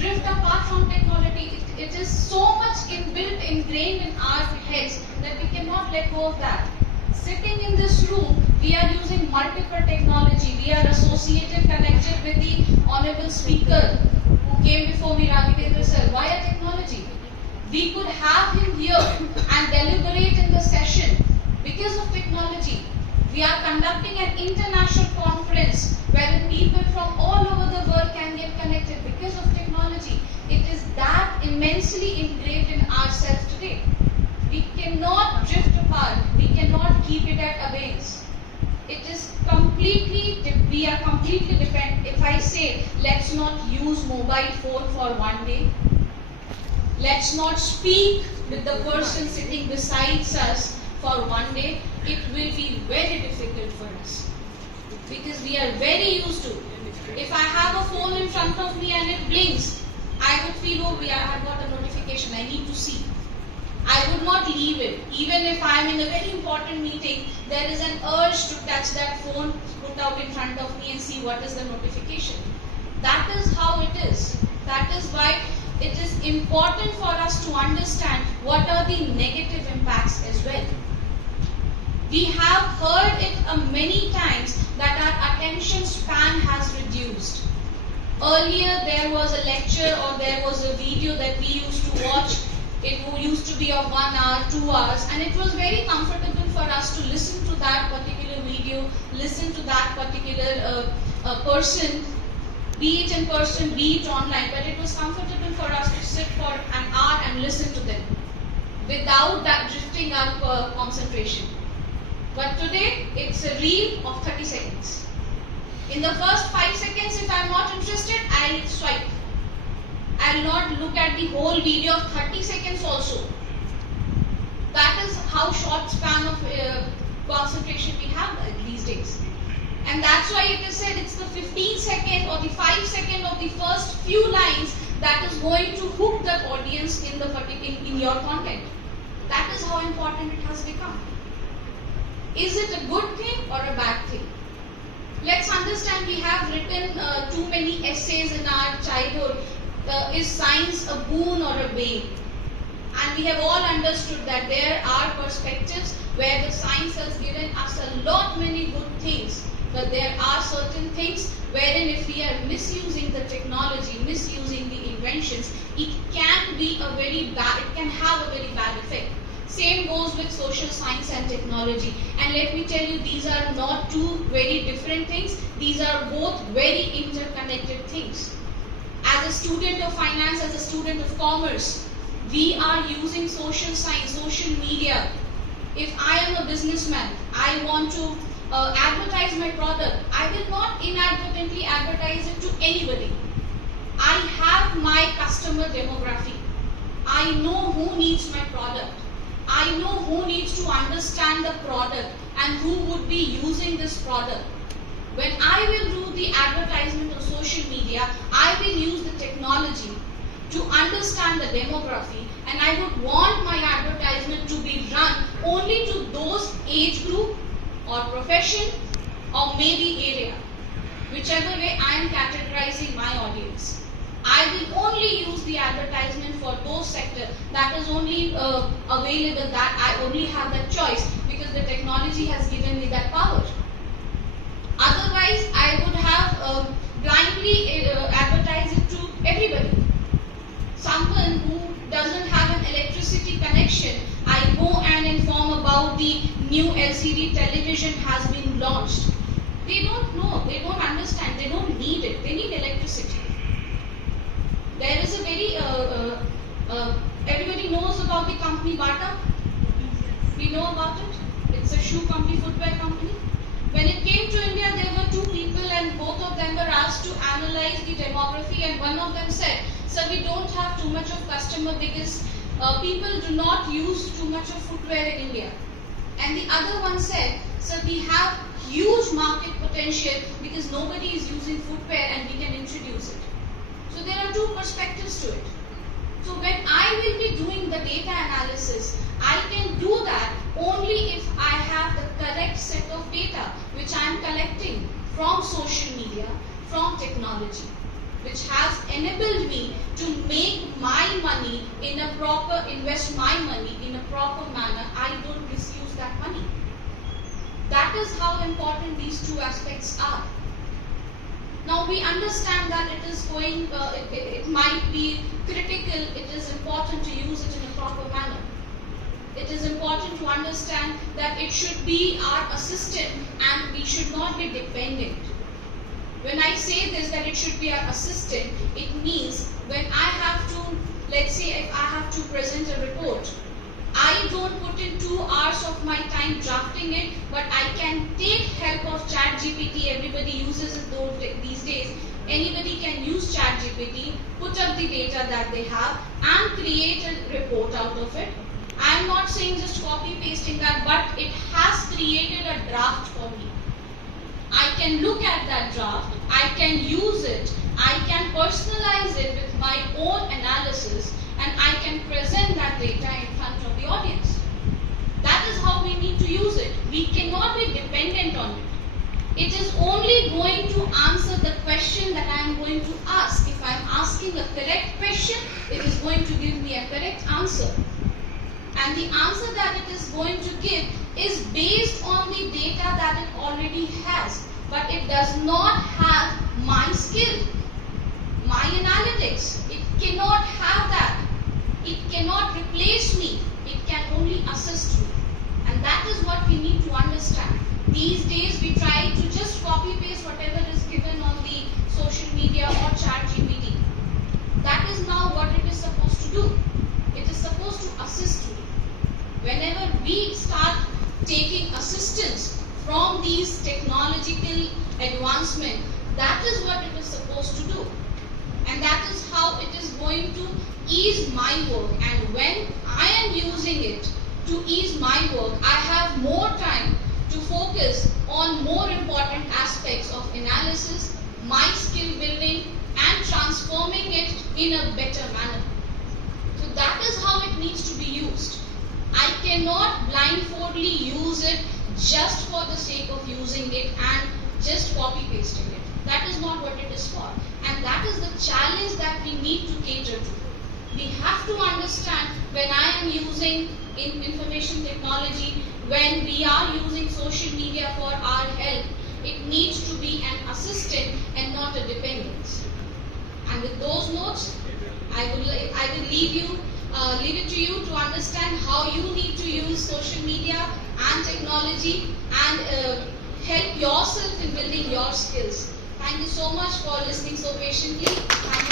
drift apart from technology. It is so much inbuilt, ingrained in our heads that we cannot let go of that. Sitting in this room, we are using multiple technology. We are associated, connected with the honorable speaker who came before me, Raghitendra sir, via technology. We could have him here and deliberate in the session because of technology. We are conducting an international conference wherein people from all over the world can get connected because of technology. It is that immensely engraved in ourselves today. We cannot drift apart. We cannot keep it at abeyance. It is we are completely dependent. If I say, let's not use mobile phone for one day, let's not speak with the person sitting beside us for one day, it will be very difficult for us. Because we are very used to. If I have a phone in front of me and it blinks, I would feel, oh, I have got a notification, I need to see. I would not leave it. Even if I am in a very important meeting, there is an urge to touch that phone, put out in front of me and see what is the notification. That is how it is. That is why it is important for us to understand what are the negative impacts as well. We have heard it many times that our attention span has reduced. Earlier there was a lecture or there was a video that we used to watch. It used to be of 1 hour, 2 hours, and it was very comfortable for us to listen to that particular video, listen to that particular person, be it in person, be it online, but it was comfortable for us to sit for an hour and listen to them without that drifting up concentration. But today, it's a reel of 30 seconds. In the first 5 seconds, if I'm not interested, I'll swipe. I'll not look at the whole video of 30 seconds also. That is how short span of concentration we have these days. And that's why it is said it's the 15 second or the 5 second of the first few lines that is going to hook the audience in your content. That is how important it has become. Is it a good thing or a bad thing? Let's understand, we have written too many essays in our childhood. Is science a boon or a bane? And we have all understood that there are perspectives where the science has given us a lot many good things, but there are certain things wherein if we are misusing the technology, misusing the inventions, it can have a very bad effect. Same goes with social science and technology. And let me tell you, these are not two very different things. These are both very interconnected things. As a student of finance, as a student of commerce, we are using social science, social media. If I am a businessman, I want to advertise my product, I will not inadvertently advertise it to anybody. I have my customer demographic. I know who needs my product. I know who needs to understand the product and who would be using this product. When I will do the advertisement on social media, I will use the technology to understand the demography, and I would want my advertisement to be run only to those age group or profession or maybe area, whichever way I am categorizing my audience. I will only use the advertisement for those sectors that is only available, that I only have that choice because the technology has given me that power. Otherwise, I would have blindly advertised it to everybody. Someone who doesn't have an electricity connection, I go and inform about the new LCD television has been launched. They don't know, they don't understand, they don't need it, they need electricity. There is a very, everybody knows about the company Bata. We know about it. It's a shoe company, footwear company. When it came to India, there were two people and both of them were asked to analyze the demography, and one of them said, sir, we don't have too much of customer because people do not use too much of footwear in India. And the other one said, sir, we have huge market potential because nobody is using footwear and we can introduce it. So there are two perspectives to it. So when I will be doing the data analysis, I can do that only if I have the correct set of data which I am collecting from social media, from technology. which has enabled me to make my money invest my money in a proper manner, I don't misuse that money. That is how important these two aspects are. Now we understand that it is it might be critical, it is important to use it in a proper manner. It is important to understand that it should be our assistant and we should not be dependent. When I say this, that it should be our assistant, it means when I have to, let's say if I have to present a report, I don't put in 2 hours of my time drafting it, but I can take help of ChatGPT. Everybody uses it these days. Anybody can use ChatGPT, put up the data that they have and create a report out of it. I am not saying just copy pasting that, but it has created a draft for me. I can look at that draft, I can use it, I can personalize it with my own analysis, and I can present that data in front of the audience. That is how we need to use it. We cannot be dependent on it. It is only going to answer the question that I am going to ask. If I am asking a correct question, it is going to give me a correct answer. And the answer that it is going to give is based on the data that it already has. But it does not have my skill, my analytics. It cannot have that. It cannot replace me. It can only assist me. And that is what we need to understand. These days we try to just copy paste whatever is given on the social media or ChatGPT. That is now what it is supposed to do. It is supposed to assist me. Whenever we start taking assistance from these technological advancement, that is what it is supposed to do. And that is how it is going to ease my work. And when I am using it to ease my work, I have more time to focus on more important aspects of analysis, my skill building, and transforming it in a better manner. So that is how it needs to be used. I cannot blindfoldly use it just for the sake of using it and just copy pasting it. That is not what it is for. And that is the challenge that we need to cater to. We have to understand when I am using information technology, when we are using social media for our help, it needs to be an assistant and not a dependence. And with those notes, I will leave it to you to understand how you need to use social media and technology and help yourself in building your skills. Thank you so much for listening so patiently. Thank you.